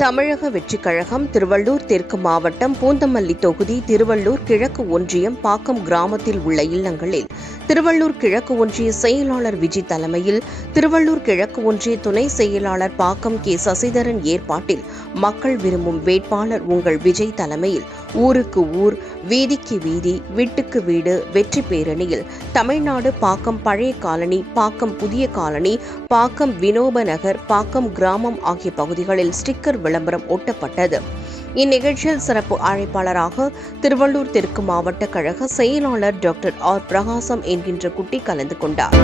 தமிழக வெற்றிக் கழகம் திருவள்ளூர் தெற்கு மாவட்டம் பூந்தமல்லி தொகுதி திருவள்ளூர் கிழக்கு ஒன்றியம் பாக்கம் கிராமத்தில் உள்ள இல்லங்களில் திருவள்ளூர் கிழக்கு ஒன்றிய செயலாளர் விஜி தலைமையில் திருவள்ளூர் கிழக்கு ஒன்றிய துணை செயலாளர் பாக்கம் கே சசிதரன் ஏற்பாட்டில் மக்கள் விரும்பும் வேட்பாளர் உங்கள் விஜய் தலைமையில் ஊருக்கு ஊர் வீதிக்கு வீதி வீட்டுக்கு வீடு வெற்றி பேரணியில் தமிழ்நாடு பாக்கம் பழைய காலனி பாக்கம் புதிய காலனி பாக்கம் வினோப நகர் பாக்கம் கிராமம் ஆகிய பகுதிகளில் ஸ்டிக்கர் விளம்பரம் ஒட்டப்பட்டது. இந்நிகழ்ச்சியில் சிறப்பு அழைப்பாளராக திருவள்ளூர் தெற்கு மாவட்ட கழக செயலாளர் டாக்டர் ஆர் பிரகாசம் என்கின்ற குட்டி கலந்து கொண்டார்.